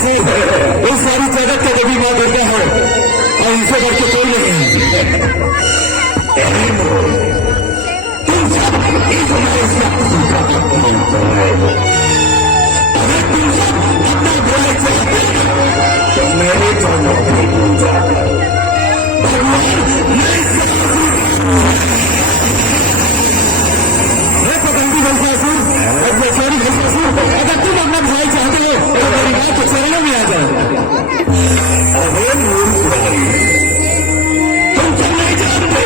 से इस सारी जगत का देवी मां दुर्गा है और इनसे बढ़ के कोई नहीं है। तुम सब इस हमारे साथ अगर तुम सब अपना भोले चाहते तो मेरे चरणों की पूजा भगवान अगर तुम अपना भाई चाहते हो तो मेरी बात के चरणों में आ जाओ। अरे तुम सब नहीं जानते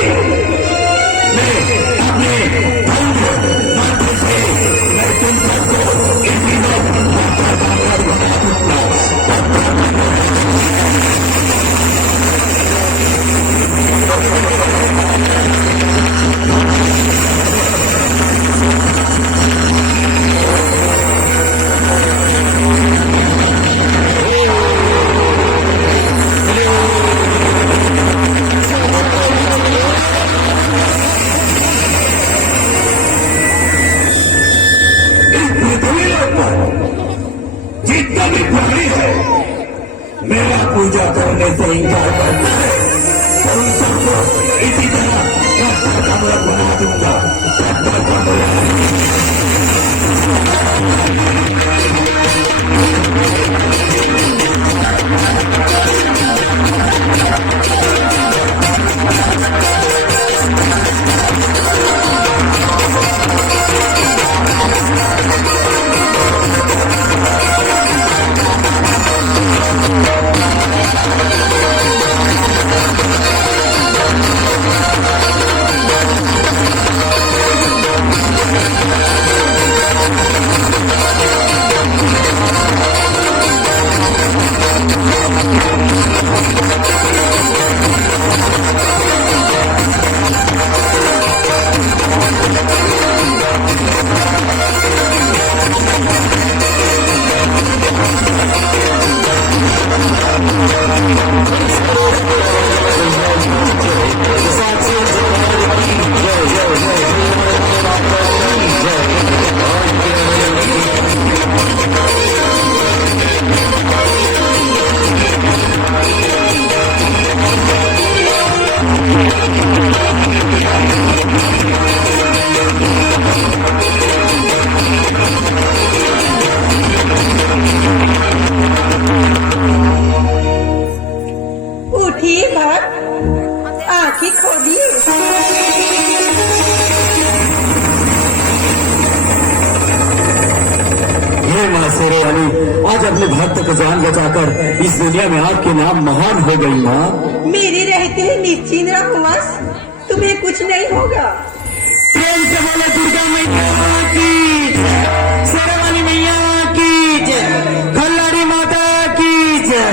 मैं अपने माथे से मैं तुम सबको इन दिनों बना दूंगा। जितना भी प्राणी है मेरा पूजा करने से इनकार करता है तो उन सबको इसी तरह बना दूंगा। आज अपने भक्त को जान बचाकर इस दुनिया में आपके नाम महान हो गई माँ। मेरे रहते ही निश्चिंत रहो बस, तुम्हें कुछ नहीं होगा। प्रेम से बोले दुर्गा मैया की जय, शेरावाली मैया की जय, खल्लारी माता की जय।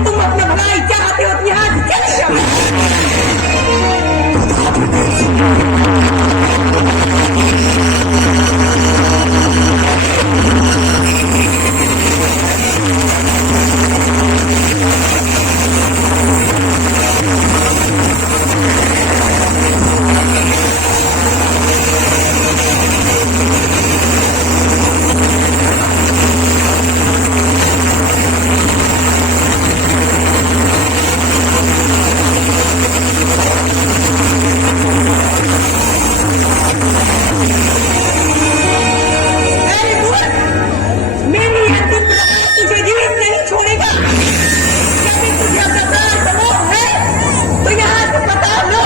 यदि तुम अपना भलाई चाहते हो तो यहाँ से चले जाओ। अरे मूर्ख, मेरी अंतिम प्रार्थना तुझे जीवित नहीं छोड़ेगा। यदि तुझे अपना प्राण समोह है तो यहाँ से पता लो।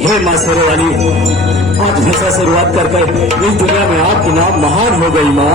हे माँ शेरवाली, आज हमेशा शुरुआत कर इस दुनिया में आपकी नाम महान हो गई माँ।